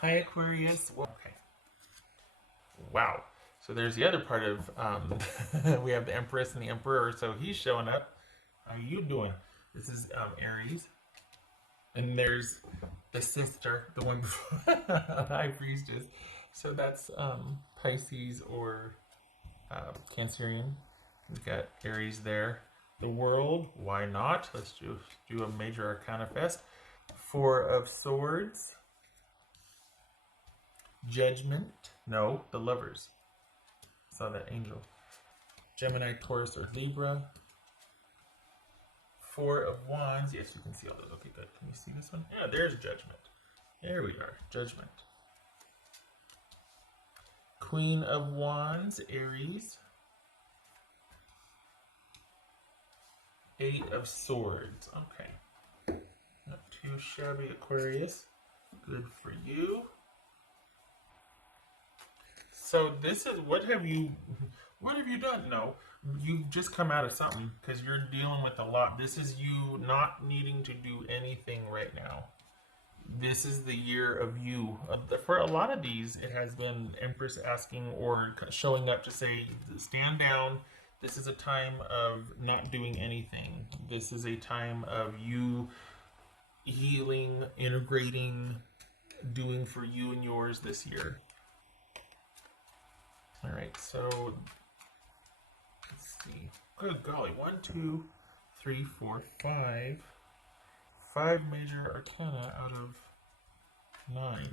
Hi, Aquarius. Okay. Wow. So there's the other part of we have the Empress and the Emperor. So he's showing up. How you doing? This is Aries, and there's the sister, the one before High Priestess. So that's Pisces or Cancerian. We've got Aries there. The World. Why not? Let's do a major Arcana fest. Four of Swords. Judgment. No, the Lovers. Saw that angel. Gemini, Taurus, or Libra. Four of Wands. Yes, you can see all those. Okay, good. Can you see this one? Yeah, there's Judgment. There we are. Judgment. Queen of Wands, Aries. Eight of Swords. Okay. Not too shabby, Aquarius. Good for you. So this is what have you done? No, you've just come out of something because you're dealing with a lot. This is you not needing to do anything right now. This is the year of you. For a lot of these, it has been Empress asking or showing up to say, stand down. This is a time of not doing anything. This is a time of you healing, integrating, doing for you and yours this year. All right, so let's see. Good golly, 1, 2, 3, 4, 5. 5 major arcana out of 9.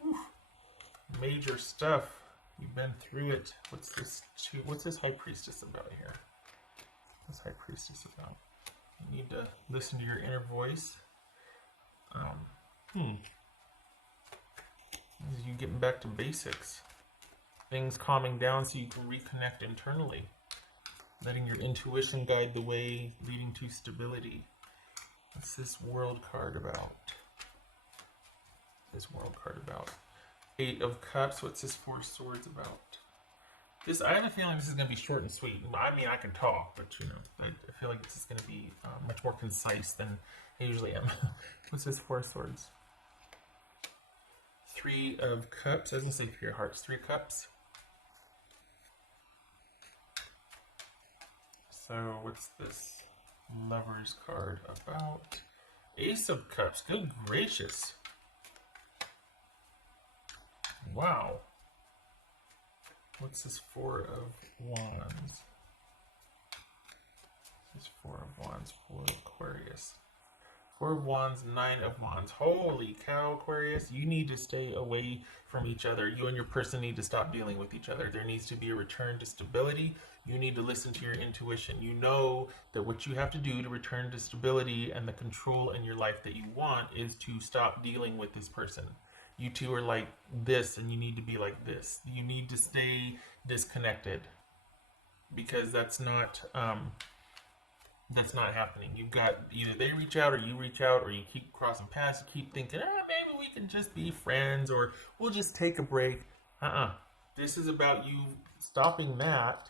Whew. Major stuff. We've been through it. What's this? What's this High Priestess about here? What's High Priestess about? You need to listen to your inner voice. This is you getting back to basics. Things calming down so you can reconnect internally. Letting your intuition guide the way, leading to stability. What's this World card about? This World card about? 8 of Cups. What's this Four of Swords about? This, I have a feeling this is going to be short and sweet. I mean, I can talk, but you know, I feel like this is going to be much more concise than I usually am. What's this Four of Swords? 3 of Cups. I was going to say 3 of Hearts. 3 Cups. So what's this Lovers card about? Ace of Cups. Good gracious. Wow. What's this Four of Wands? This is Four of Wands for Aquarius. Four of Wands, 9 of Wands. Holy cow, Aquarius. You need to stay away from each other. You and your person need to stop dealing with each other. There needs to be a return to stability. You need to listen to your intuition. You know that what you have to do to return to stability and the control in your life that you want is to stop dealing with this person. You two are like this and you need to be like this. You need to stay disconnected because that's not happening. You've got either they reach out or you reach out, or you keep crossing paths, you keep thinking, maybe we can just be friends, or we'll just take a break. This is about you stopping that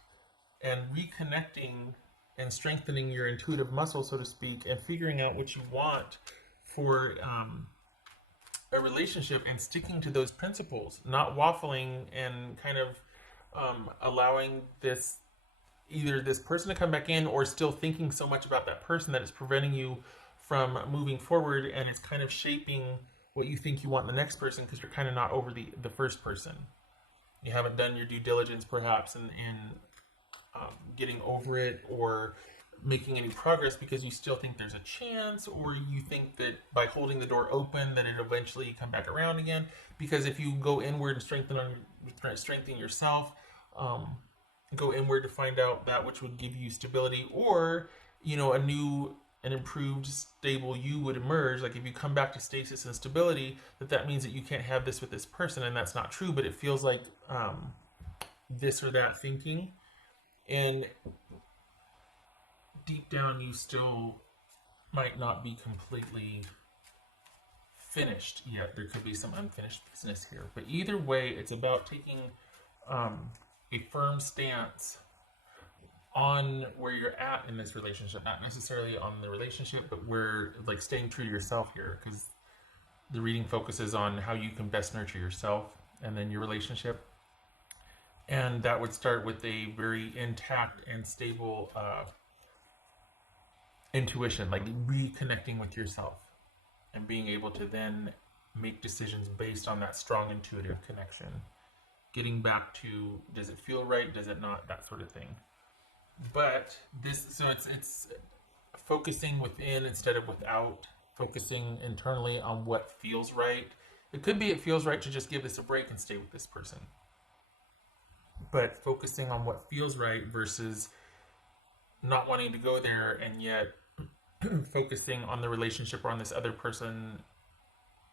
and reconnecting and strengthening your intuitive muscle, so to speak, and figuring out what you want for a relationship and sticking to those principles, not waffling and kind of allowing this either this person to come back in or still thinking so much about that person that it's preventing you from moving forward, and it's kind of shaping what you think you want in the next person because you're kind of not over the first person. You haven't done your due diligence perhaps in getting over it or making any progress because you still think there's a chance, or you think that by holding the door open that it eventually come back around again. Because if you go inward and strengthen yourself, go inward to find out that which would give you stability, or a new and improved stable you would emerge. Like if you come back to stasis and stability, that means that you can't have this with this person, and that's not true, but it feels like this or that thinking, and deep down you still might not be completely finished yet. There could be some unfinished business here, but either way, it's about taking a firm stance on where you're at in this relationship, not necessarily on the relationship, but where, like, staying true to yourself here, because The reading focuses on how you can best nurture yourself and then your relationship. And that would start with a very intact and stable intuition, like reconnecting with yourself and being able to then make decisions based on that strong intuitive connection. Getting back to, does it feel right? Does it not? That sort of thing. But it's focusing within instead of without, focusing internally on what feels right. It could be it feels right to just give this a break and stay with this person. But focusing on what feels right versus not wanting to go there and yet focusing on the relationship or on this other person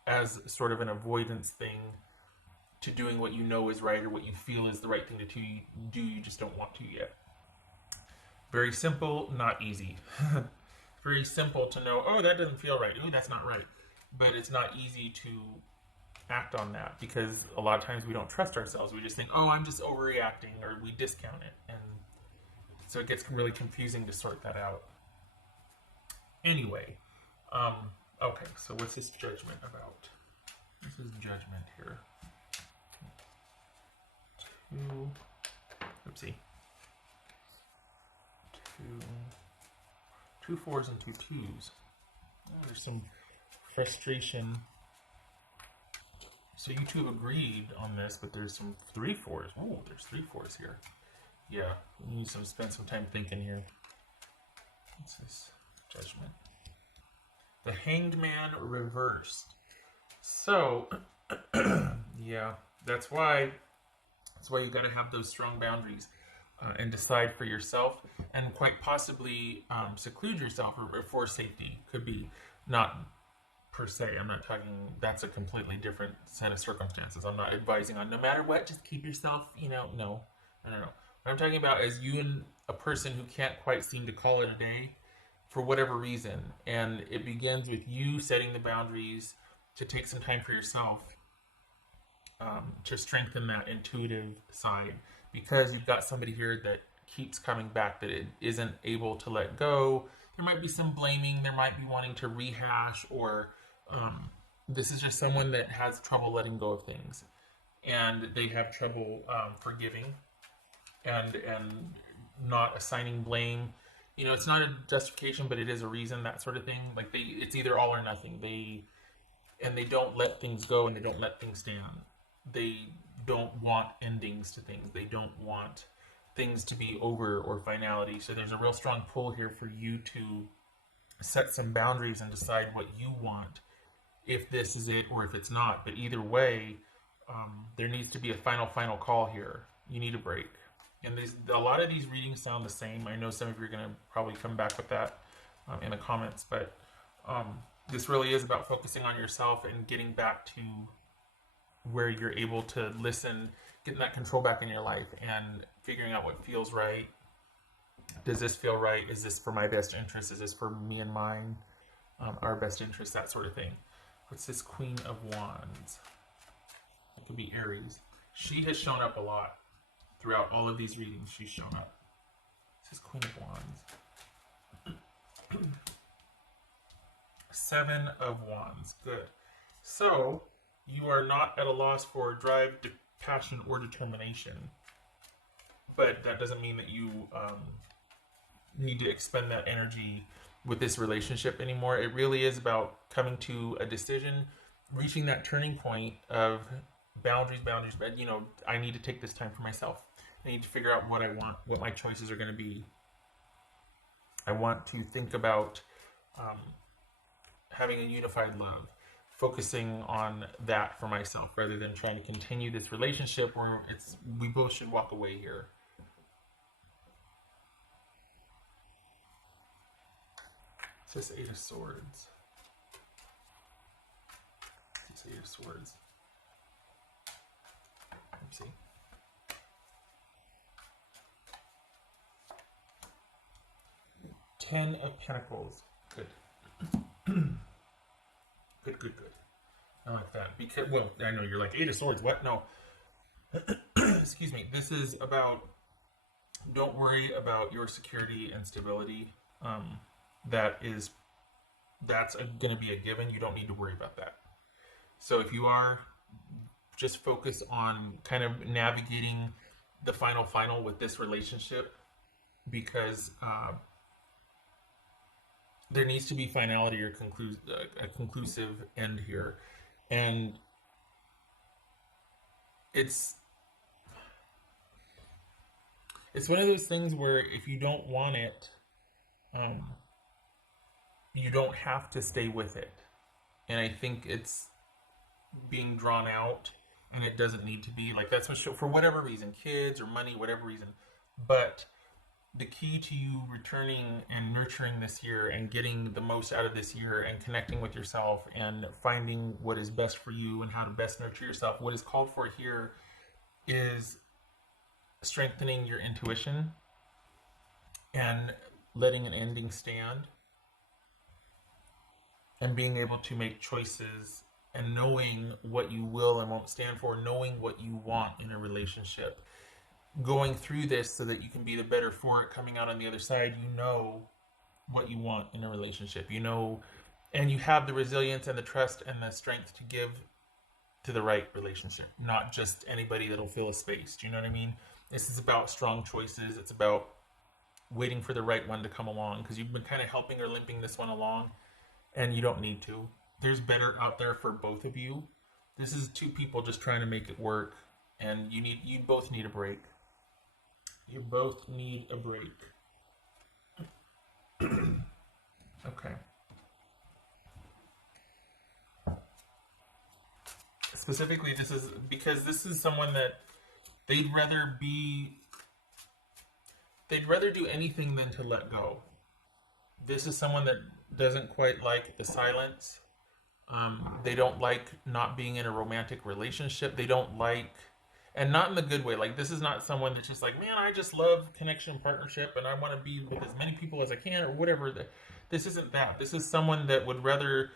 as sort of an avoidance thing to doing what you know is right or what you feel is the right thing to do, you just don't want to yet. Very simple, not easy. Very simple to know, oh, that doesn't feel right. Oh, that's not right. But it's not easy to act on that because a lot of times we don't trust ourselves. We just think, oh, I'm just overreacting, or we discount it. And so it gets really confusing to sort that out. Anyway, okay, so what's this judgment about? This is judgment here. Two 4s and 2 2s. Oh, there's some frustration. So you two have agreed on this, but there's some 3 4s. Oh, there's 3 4s here. Yeah, we need to spend some time thinking here. What's this? Judgment. The Hanged Man reversed. So, yeah, that's why you got to have those strong boundaries and decide for yourself, and quite possibly seclude yourself or for safety. Could be not per se. I'm not talking. That's a completely different set of circumstances. I'm not advising on no matter what, just keep yourself. No. What I'm talking about is you and a person who can't quite seem to call it a day for whatever reason, and it begins with you setting the boundaries to take some time for yourself to strengthen that intuitive side, because you've got somebody here that keeps coming back, that it isn't able to let go. There might be some blaming, there might be wanting to rehash, or this is just someone that has trouble letting go of things, and they have trouble forgiving and not assigning blame. It's not a justification, but it is a reason, that sort of thing. Like it's either all or nothing. They don't let things go, and they don't let things stand. They don't want endings to things. They don't want things to be over or finality. So there's a real strong pull here for you to set some boundaries and decide what you want, if this is it or if it's not. But either way, there needs to be a final call here. You need a break. And a lot of these readings sound the same. I know some of you are going to probably come back with that in the comments, but this really is about focusing on yourself and getting back to where you're able to listen, getting that control back in your life, and figuring out what feels right. Does this feel right? Is this for my best interest? Is this for me and mine, our best interest? That sort of thing. What's this Queen of Wands? It could be Aries. She has shown up a lot. Throughout all of these readings, she's shown up. This is Queen of Wands. 7 of Wands. Good. So, you are not at a loss for drive, passion, or determination. But that doesn't mean that you need to expend that energy with this relationship anymore. It really is about coming to a decision, reaching that turning point of boundaries, but I need to take this time for myself. I need to figure out what I want, what my choices are going to be. I want to think about having a unified love, focusing on that for myself rather than trying to continue this relationship where we both should walk away here. It's this 8 of Swords. It's this 8 of Swords. Let's see. Ten of Pentacles. Good. Good. I like that. Because, well, I know you're like, 8 of Swords, what? No. Excuse me. This is about, don't worry about your security and stability. That's going to be a given. You don't need to worry about that. So if you are, just focus on kind of navigating the final with this relationship, because there needs to be finality or a conclusive end here. And it's it's one of those things where if you don't want it, um, you don't have to stay with it. And I think it's being drawn out, and it doesn't need to be like that's what for whatever reason, kids or money, whatever reason. But the key to you returning and nurturing this year and getting the most out of this year and connecting with yourself and finding what is best for you and how to best nurture yourself, what is called for here is strengthening your intuition and letting an ending stand and being able to make choices and knowing what you will and won't stand for, knowing what you want in a relationship, going through this so that you can be the better for it coming out on the other side. You know what you want in a relationship, you know, and you have the resilience and the trust and the strength to give to the right relationship, not just anybody that'll fill a space. Do you know what I mean? This is about strong choices. It's about waiting for the right one to come along, because you've been kind of helping or limping this one along, and you don't need to. There's better out there for both of you. This is two people just trying to make it work, and you both need a break. You both need a break. Okay. Specifically, this is because this is someone that they'd rather do anything than to let go. This is someone that doesn't quite like the silence. They don't like not being in a romantic relationship. They don't like, and not in the good way. Like, this is not someone that's just like, man, I just love connection, partnership, and I want to be with as many people as I can, or whatever. This isn't that. This is someone that would rather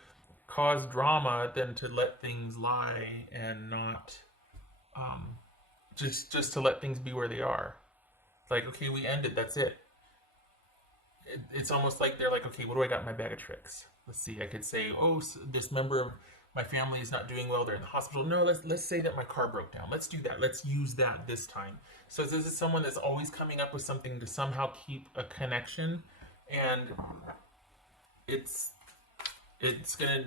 cause drama than to let things lie and not, just to let things be where they are. Like, okay, we ended. That's it. It's almost like they're like, okay, what do I got in my bag of tricks? Let's see. I could say, oh, this member of my family is not doing well. They're in the hospital. No, let's say that my car broke down. Let's do that. Let's use that this time. So this is someone that's always coming up with something to somehow keep a connection, and it's gonna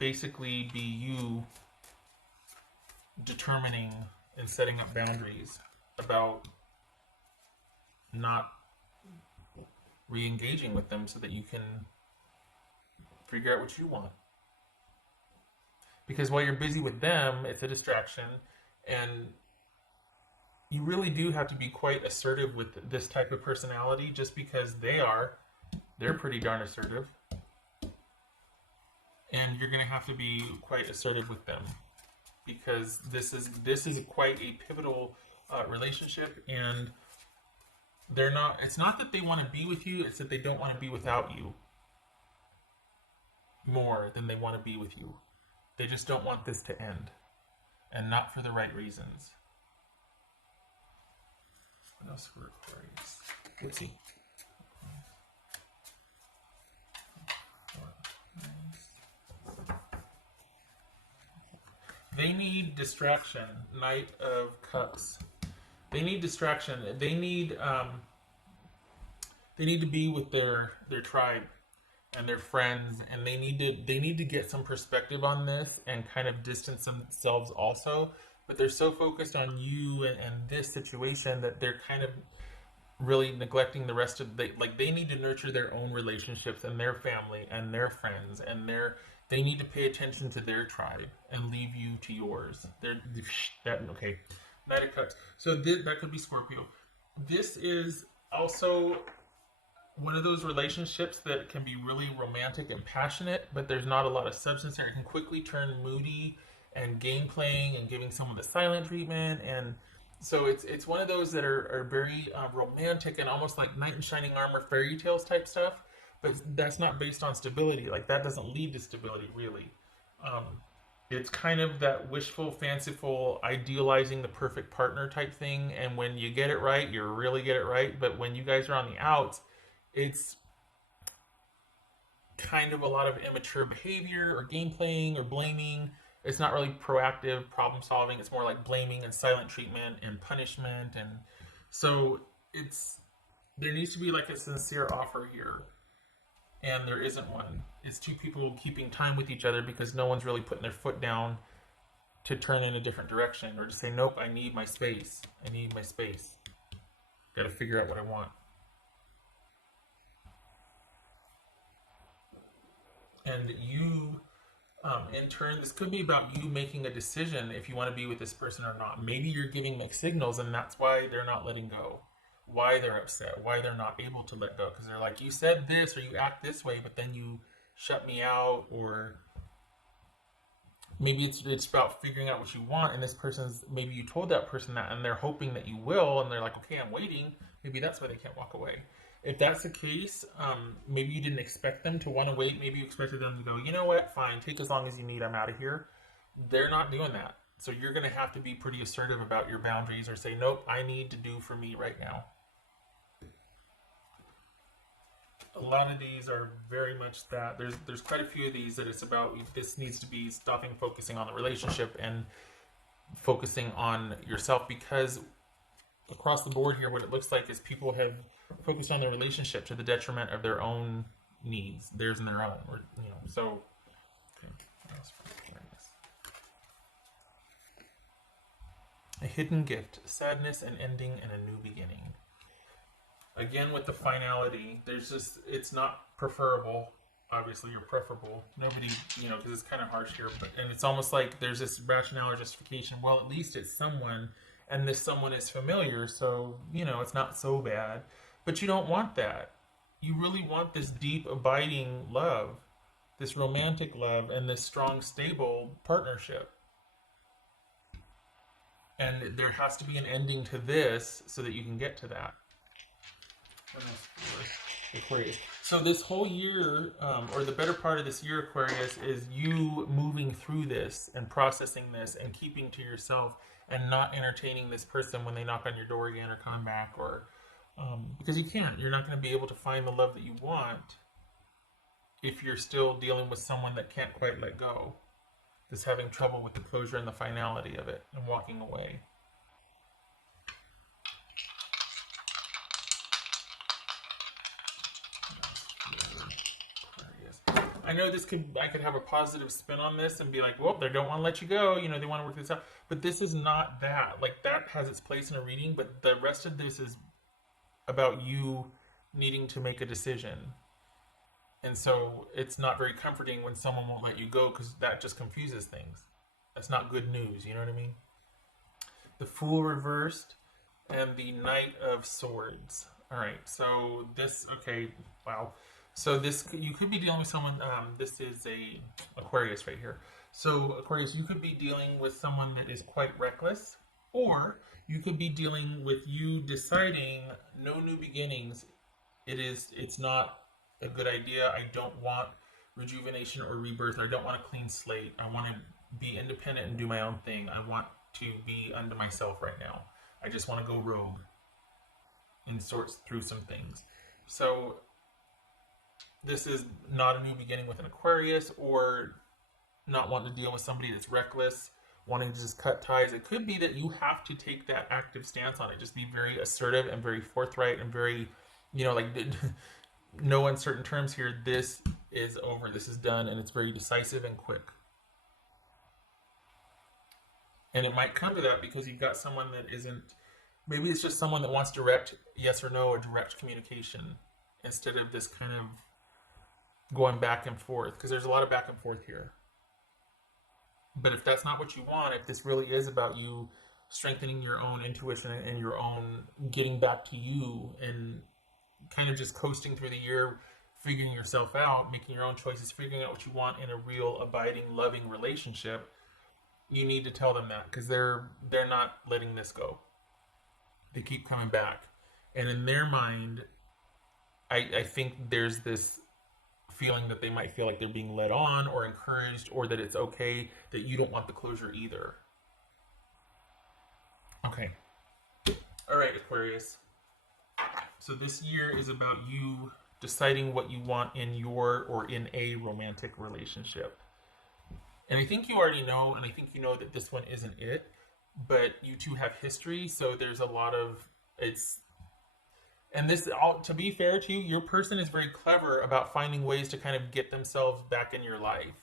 basically be you determining and setting up boundaries about not re-engaging with them so that you can figure out what you want. Because while you're busy with them, it's a distraction, and you really do have to be quite assertive with this type of personality, just because they're pretty darn assertive. And you're going to have to be quite assertive with them, because this is quite a pivotal relationship, and it's not that they want to be with you, it's that they don't want to be without you more than they want to be with you. They just don't want this to end, and not for the right reasons. What else for Aquarius? Let's see. They need distraction. Knight of Cups. They need distraction. They need to be with their tribe and their friends, and they need to get some perspective on this and kind of distance themselves also. But they're so focused on you and this situation that they're kind of really neglecting the rest of they need to nurture their own relationships and their family and their friends, and they need to pay attention to their tribe and leave you to yours. Okay. Knight of Cups. So that could be Scorpio. This is also one of those relationships that can be really romantic and passionate, but there's not a lot of substance there. It can quickly turn moody and game playing and giving someone the silent treatment. And so it's one of those that are very romantic and almost like knight in shining armor, fairy tales type stuff, but that's not based on stability. Like, that doesn't lead to stability, really. It's kind of that wishful, fanciful, idealizing the perfect partner type thing. And when you get it right, you really get it right. But when you guys are on the outs, it's kind of a lot of immature behavior or game playing or blaming. it's not really proactive problem solving. It's more like blaming and silent treatment and punishment. And so there needs to be like a sincere offer here. And there isn't one. It's two people keeping time with each other because no one's really putting their foot down to turn in a different direction or to say, nope, I need my space. I need my space. Got to figure out what I want. And you, in turn, this could be about you making a decision if you want to be with this person or not. Maybe you're giving mixed signals, and that's why they're not letting go. Why they're upset, why they're not able to let go. Because they're like, you said this or you act this way, but then you shut me out. Or maybe it's about figuring out what you want, and this person's, maybe you told that person that and they're hoping that you will, and they're like, okay, I'm waiting. Maybe that's why they can't walk away. If that's the case, maybe you didn't expect them to want to wait. Maybe you expected them to go, you know what, fine, take as long as you need, I'm out of here. They're not doing that. So you're going to have to be pretty assertive about your boundaries or say, nope, I need to do for me right now. A lot of these are very much that. There's quite a few of these that it's about, this needs to be stopping focusing on the relationship and focusing on yourself, because across the board here, what it looks like is people have focused on their relationship to the detriment of their own needs, theirs and their own, or, so. Okay. A hidden gift, sadness, an ending, and a new beginning. Again, with the finality, it's not preferable. Obviously, you're preferable. Nobody, because it's kind of harsh here, and it's almost like there's this rationale or justification. Well, at least it's someone, and this someone is familiar, so, it's not so bad. But you don't want that. You really want this deep, abiding love, this romantic love, and this strong, stable partnership. And there has to be an ending to this so that you can get to that. Aquarius. So this whole year, or the better part of this year, Aquarius, is you moving through this and processing this and keeping to yourself and not entertaining this person when they knock on your door again or come back, or because you can't. You're not going to be able to find the love that you want if you're still dealing with someone that can't quite let go, that's having trouble with the closure and the finality of it and walking away. I know I could have a positive spin on this and be like, well, they don't want to let you go. They want to work this out. But this is not that. Like, that has its place in a reading, but the rest of this is about you needing to make a decision. And so it's not very comforting when someone won't let you go, because that just confuses things. That's not good news. You know what I mean? The Fool reversed and the Knight of Swords. All right. So this, okay. Wow. So you could be dealing with someone, this is a Aquarius right here. So Aquarius, you could be dealing with someone that is quite reckless, or you could be dealing with you deciding no new beginnings. It's not a good idea. I don't want rejuvenation or rebirth. I don't want a clean slate. I want to be independent and do my own thing. I want to be unto myself right now. I just want to go rogue and sort through some things. So this is not a new beginning with an Aquarius, or not wanting to deal with somebody that's reckless, wanting to just cut ties. It could be that you have to take that active stance on it. Just be very assertive and very forthright and very, no uncertain terms here. This is over. This is done. And it's very decisive and quick. And it might come to that because you've got someone that isn't, maybe it's just someone that wants direct yes or no or direct communication instead of this kind of going back and forth, because there's a lot of back and forth here. But if that's not what you want, if this really is about you strengthening your own intuition and your own getting back to you and kind of just coasting through the year, figuring yourself out, making your own choices, figuring out what you want in a real, abiding, loving relationship, you need to tell them that, because they're not letting this go. They keep coming back. And in their mind, I think there's this feeling that they might feel like they're being led on or encouraged, or that it's okay, that you don't want the closure either. Okay. All right, Aquarius. So this year is about you deciding what you want in your or in a romantic relationship. And I think you already know, and I think you know that this one isn't it, but you two have history, so there's a lot of it's and this all to be fair to you, your person is very clever about finding ways to kind of get themselves back in your life.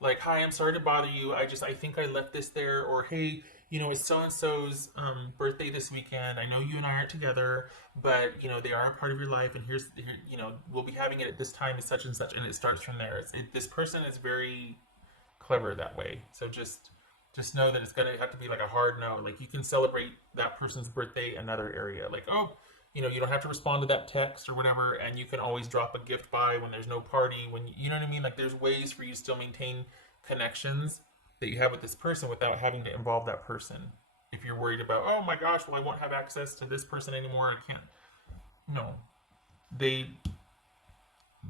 Like, hi, I'm sorry to bother you. I think I left this there, or hey, it's so and so's birthday this weekend. I know you and I aren't together, but they are a part of your life, and we'll be having it at this time, such and such, and it starts from there. This person is very clever that way. So just know that it's gonna have to be like a hard no. Like you can celebrate that person's birthday another area. Like, oh, you don't have to respond to that text or whatever, and you can always drop a gift by when there's no party. When you know what I mean. Like there's ways for you to still maintain connections that you have with this person without having to involve that person. If you're worried about, oh my gosh, well I won't have access to this person anymore. I can't. No, they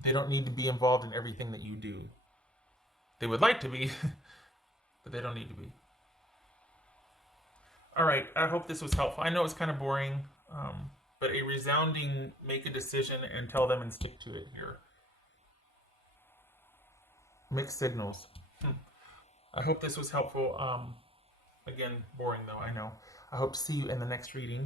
they don't need to be involved in everything that you do. They would like to be, but they don't need to be. All right, I hope this was helpful. I know it's kind of boring, but a resounding make a decision and tell them and stick to it here. Mixed signals. I hope this was helpful. Again, boring though, I know. I hope to see you in the next reading.